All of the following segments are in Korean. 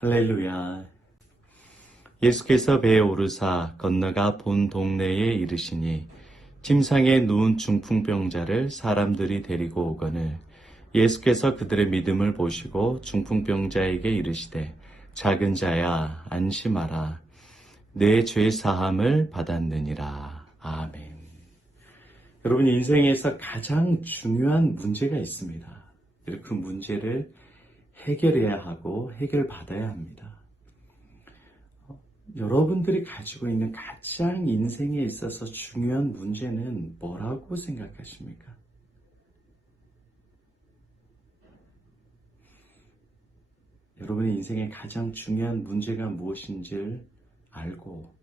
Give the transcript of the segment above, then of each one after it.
할렐루야. 예수께서 배에 오르사 건너가 본 동네에 이르시니 침상에 누운 중풍병자를 사람들이 데리고 오거늘 예수께서 그들의 믿음을 보시고 중풍병자에게 이르시되 작은 자야 안심하라 내 죄 사함을 받았느니라. 아멘. 여러분 인생에서 가장 중요한 문제가 있습니다. 그 문제를 해결해야 하고 해결받아야 합니다. 여러분들이 가지고 있는 가장 인생에 있어서 중요한 문제는 뭐라고 생각하십니까? 여러분의 인생의 가장 중요한 문제가 무엇인지를 알고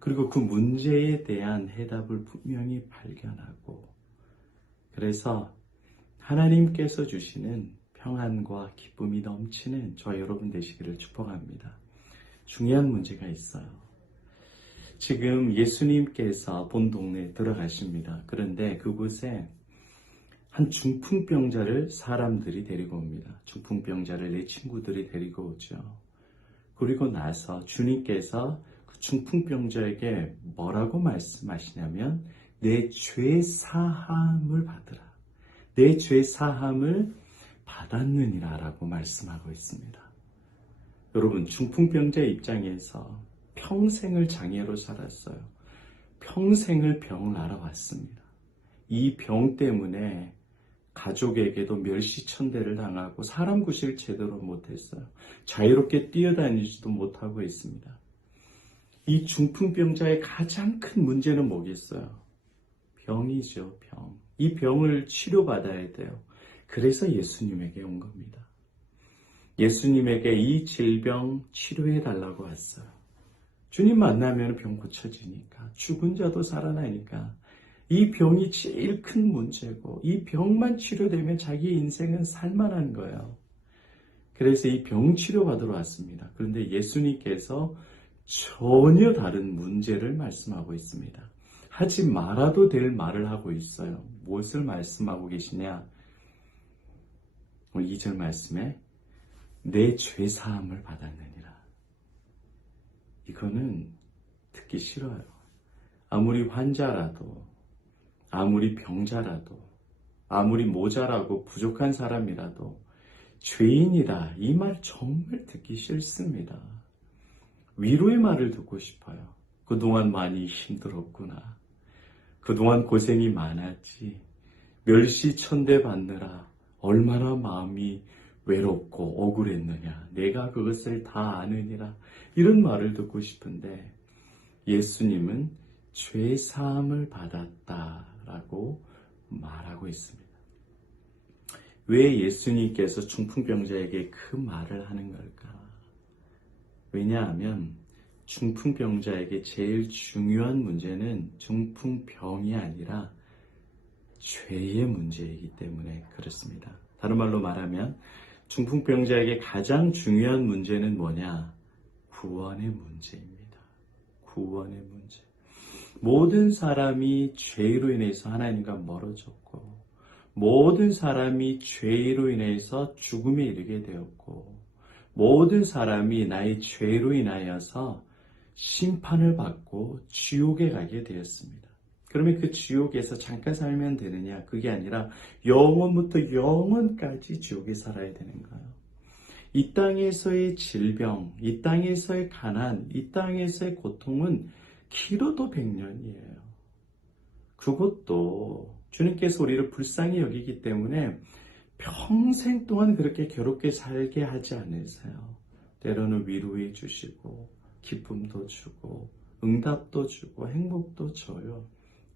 그리고 그 문제에 대한 해답을 분명히 발견하고 그래서 하나님께서 주시는 평안과 기쁨이 넘치는 저와 여러분 되시기를 축복합니다. 중요한 문제가 있어요. 지금 예수님께서 본 동네에 들어가십니다. 그런데 그곳에 한 중풍병자를 사람들이 데리고 옵니다. 중풍병자를 내 친구들이 데리고 오죠. 그리고 나서 주님께서 그 중풍병자에게 뭐라고 말씀하시냐면 내 죄 사함을 받으라. 내 죄 사함을 받았느니라 라고 말씀하고 있습니다. 여러분 중풍병자 입장에서 평생을 장애로 살았어요. 평생을 병을 앓아왔습니다. 이 병 때문에 가족에게도 멸시천대를 당하고 사람 구실 제대로 못했어요. 자유롭게 뛰어다니지도 못하고 있습니다. 이 중풍병자의 가장 큰 문제는 뭐겠어요? 병이죠, 병. 이 병을 치료받아야 돼요. 그래서 예수님에게 온 겁니다. 예수님에게 이 질병 치료해 달라고 왔어요. 주님 만나면 병 고쳐지니까, 죽은 자도 살아나니까 이 병이 제일 큰 문제고 이 병만 치료되면 자기 인생은 살만한 거예요. 그래서 이 병 치료받으러 왔습니다. 그런데 예수님께서 전혀 다른 문제를 말씀하고 있습니다. 하지 말아도 될 말을 하고 있어요. 무엇을 말씀하고 계시냐? 오늘 2절 말씀에 내 죄사함을 받았느니라. 이거는 듣기 싫어요. 아무리 환자라도 아무리 병자라도 아무리 모자라고 부족한 사람이라도 죄인이다. 이 말 정말 듣기 싫습니다. 위로의 말을 듣고 싶어요. 그동안 많이 힘들었구나. 그동안 고생이 많았지. 멸시천대 받느라 얼마나 마음이 외롭고 억울했느냐. 내가 그것을 다 아느니라. 이런 말을 듣고 싶은데 예수님은 죄 사함을 받았다라고 말하고 있습니다. 왜 예수님께서 중풍병자에게 그 말을 하는 걸까? 왜냐하면 중풍병자에게 제일 중요한 문제는 중풍병이 아니라 죄의 문제이기 때문에 그렇습니다. 다른 말로 말하면 중풍병자에게 가장 중요한 문제는 뭐냐? 구원의 문제입니다. 구원의 문제. 모든 사람이 죄로 인해서 하나님과 멀어졌고 모든 사람이 죄로 인해서 죽음에 이르게 되었고 모든 사람이 나의 죄로 인하여서 심판을 받고 지옥에 가게 되었습니다. 그러면 그 지옥에서 잠깐 살면 되느냐? 그게 아니라 영원부터 영원까지 지옥에 살아야 되는 거예요. 이 땅에서의 질병, 이 땅에서의 가난, 이 땅에서의 고통은 길어도 100년이에요. 그것도 주님께서 우리를 불쌍히 여기기 때문에 평생 동안 그렇게 괴롭게 살게 하지 않으세요. 때로는 위로해 주시고 기쁨도 주고 응답도 주고 행복도 줘요.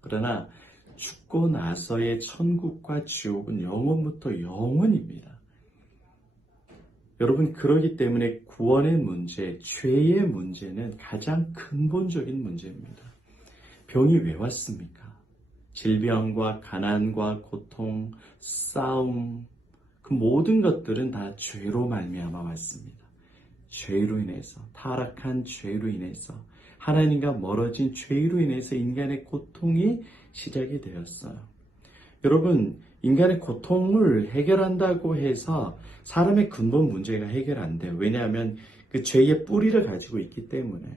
그러나 죽고 나서의 천국과 지옥은 영원부터 영원입니다. 여러분 그러기 때문에 구원의 문제, 죄의 문제는 가장 근본적인 문제입니다. 병이 왜 왔습니까? 질병과 가난과 고통, 싸움, 그 모든 것들은 다 죄로 말미암아 왔습니다. 죄로 인해서, 타락한 죄로 인해서, 하나님과 멀어진 죄로 인해서 인간의 고통이 시작이 되었어요. 여러분, 인간의 고통을 해결한다고 해서 사람의 근본 문제가 해결 안 돼요. 왜냐하면 그 죄의 뿌리를 가지고 있기 때문에.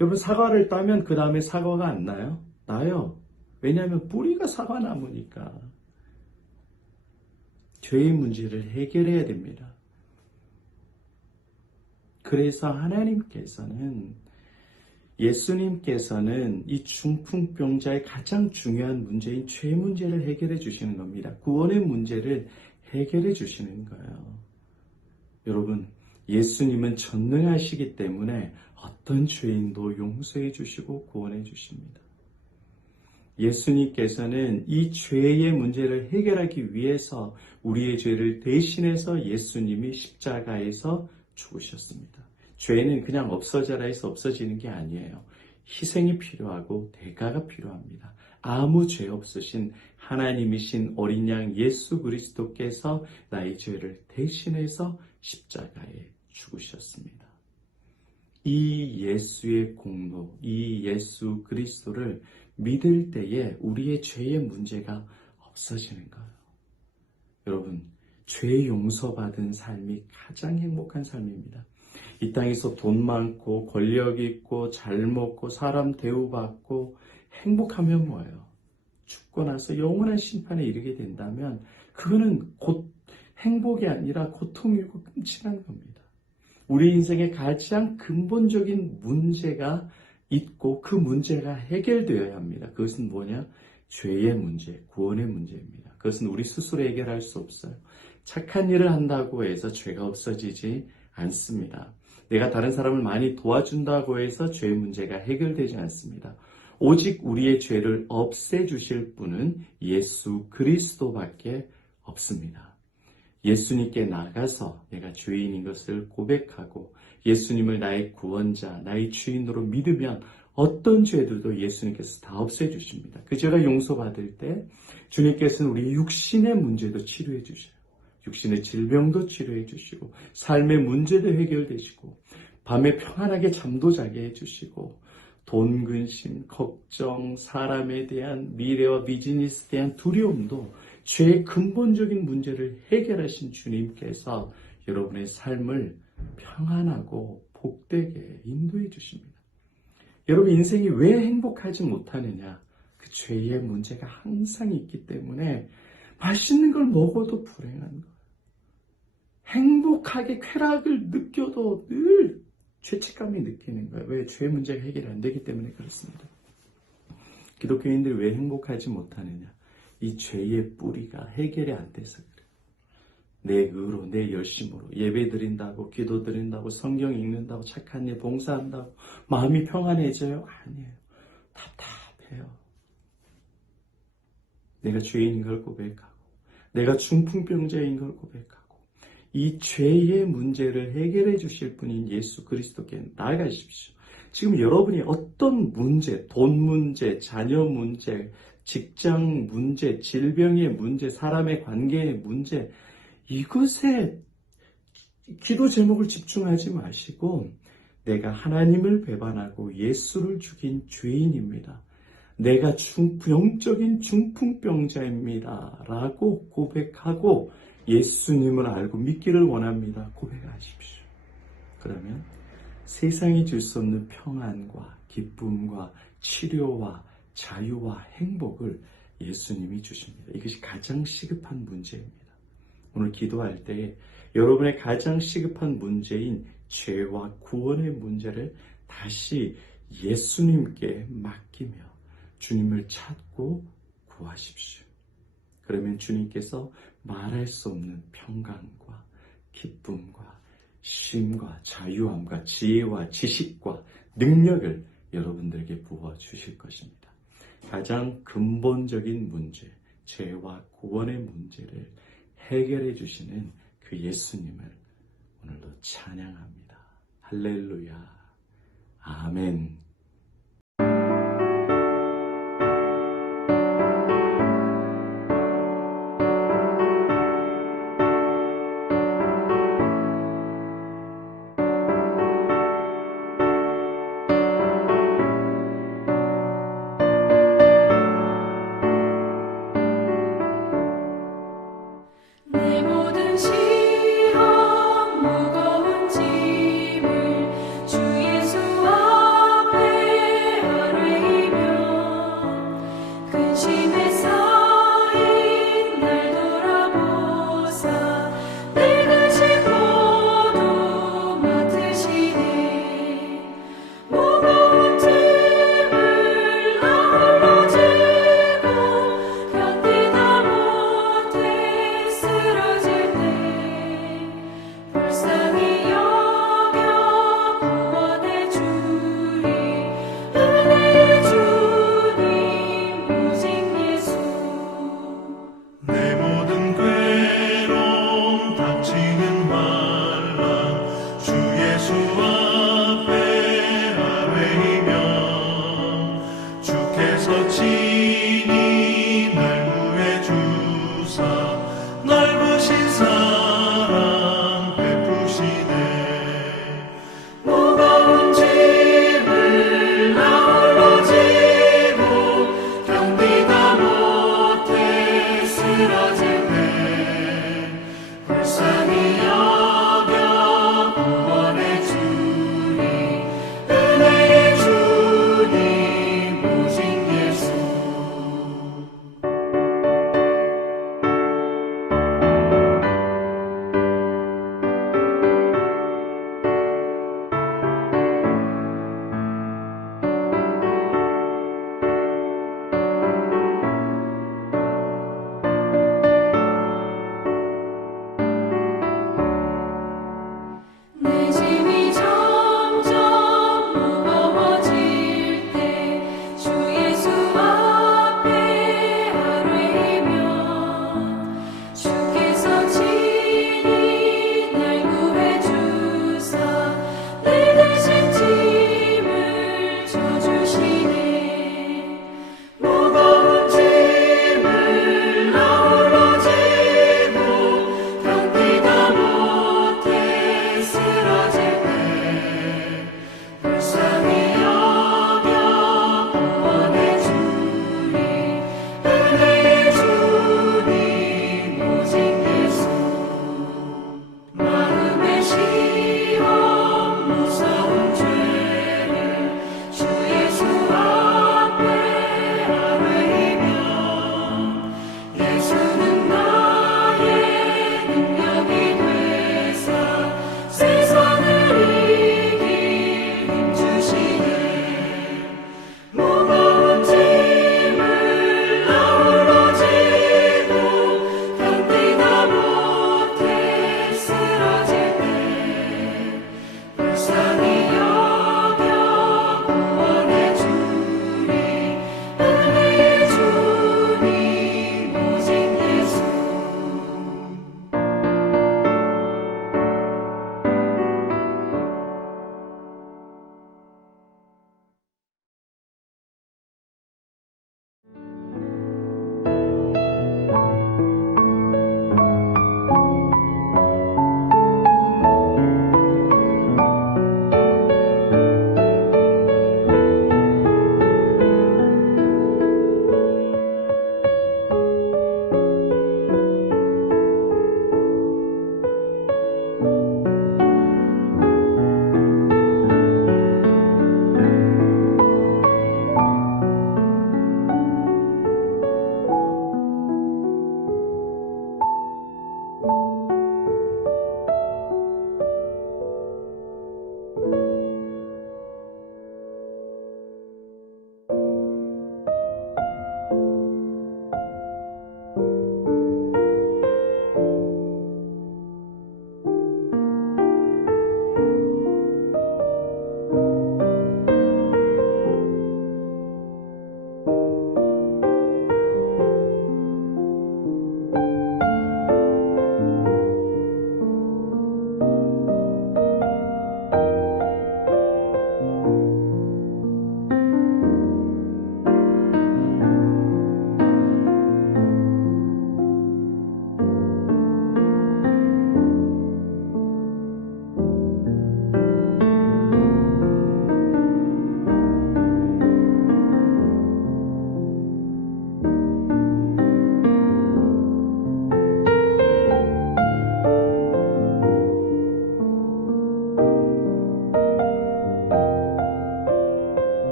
여러분, 사과를 따면 그 다음에 사과가 안 나요? 나요. 왜냐하면 뿌리가 사과나무니까. 죄의 문제를 해결해야 됩니다. 그래서 예수님께서는 이 중풍병자의 가장 중요한 문제인 죄 문제를 해결해 주시는 겁니다. 구원의 문제를 해결해 주시는 거예요. 여러분, 예수님은 전능하시기 때문에 어떤 죄인도 용서해 주시고 구원해 주십니다. 예수님께서는 이 죄의 문제를 해결하기 위해서 우리의 죄를 대신해서 예수님이 십자가에서 죽으셨습니다. 죄는 그냥 없어져라 해서 없어지는 게 아니에요. 희생이 필요하고 대가가 필요합니다. 아무 죄 없으신 하나님이신 어린 양 예수 그리스도께서 나의 죄를 대신해서 십자가에 죽으셨습니다. 이 예수의 공로, 이 예수 그리스도를 믿을 때에 우리의 죄의 문제가 없어지는 거예요. 여러분, 죄 용서받은 삶이 가장 행복한 삶입니다. 이 땅에서 돈 많고 권력 있고 잘 먹고 사람 대우받고 행복하면 뭐예요? 죽고 나서 영원한 심판에 이르게 된다면 그거는 곧 행복이 아니라 고통이고 끔찍한 겁니다. 우리 인생의 가장 근본적인 문제가 있고 그 문제가 해결되어야 합니다. 그것은 뭐냐? 죄의 문제, 구원의 문제입니다. 그것은 우리 스스로 해결할 수 없어요. 착한 일을 한다고 해서 죄가 없어지지 않습니다. 내가 다른 사람을 많이 도와준다고 해서 죄의 문제가 해결되지 않습니다. 오직 우리의 죄를 없애주실 분은 예수 그리스도밖에 없습니다. 예수님께 나가서 내가 죄인인 것을 고백하고 예수님을 나의 구원자, 나의 주인으로 믿으면 어떤 죄들도 예수님께서 다 없애주십니다. 그 죄가 용서받을 때 주님께서는 우리 육신의 문제도 치료해 주셔요. 육신의 질병도 치료해 주시고 삶의 문제도 해결되시고 밤에 평안하게 잠도 자게 해주시고 돈 근심, 걱정, 사람에 대한 미래와 비즈니스에 대한 두려움도 죄의 근본적인 문제를 해결하신 주님께서 여러분의 삶을 평안하고 복되게 인도해 주십니다. 여러분 인생이 왜 행복하지 못하느냐? 그 죄의 문제가 항상 있기 때문에 맛있는 걸 먹어도 불행한 거예요. 행복하게 쾌락을 느껴도 늘 죄책감이 느끼는 거예요. 왜? 죄 문제가 해결이 안 되기 때문에 그렇습니다. 기독교인들이 왜 행복하지 못하느냐? 이 죄의 뿌리가 해결이 안 돼서 그래요. 내 의로, 내 열심으로 예배 드린다고, 기도 드린다고, 성경 읽는다고, 착한 일 봉사한다고 마음이 평안해져요? 아니에요. 답답해요. 내가 죄인인 걸 고백하고 내가 중풍병자인 걸 고백하고 이 죄의 문제를 해결해 주실 분인 예수 그리스도께 나아가십시오. 지금 여러분이 어떤 문제, 돈 문제, 자녀 문제, 직장 문제, 질병의 문제, 사람의 관계의 문제, 이것에 기도 제목을 집중하지 마시고 내가 하나님을 배반하고 예수를 죽인 죄인입니다. 내가 영적인 중풍병자입니다. 라고 고백하고 예수님을 알고 믿기를 원합니다. 고백하십시오. 그러면 세상이 줄 수 없는 평안과 기쁨과 치료와 자유와 행복을 예수님이 주십니다. 이것이 가장 시급한 문제입니다. 오늘 기도할 때 여러분의 가장 시급한 문제인 죄와 구원의 문제를 다시 예수님께 맡기며 주님을 찾고 구하십시오. 그러면 주님께서 말할 수 없는 평강과 기쁨과 쉼과 자유함과 지혜와 지식과 능력을 여러분들에게 부어주실 것입니다. 가장 근본적인 문제, 죄와 구원의 문제를 해결해 주시는 그 예수님을 오늘도 찬양합니다. 할렐루야. 아멘.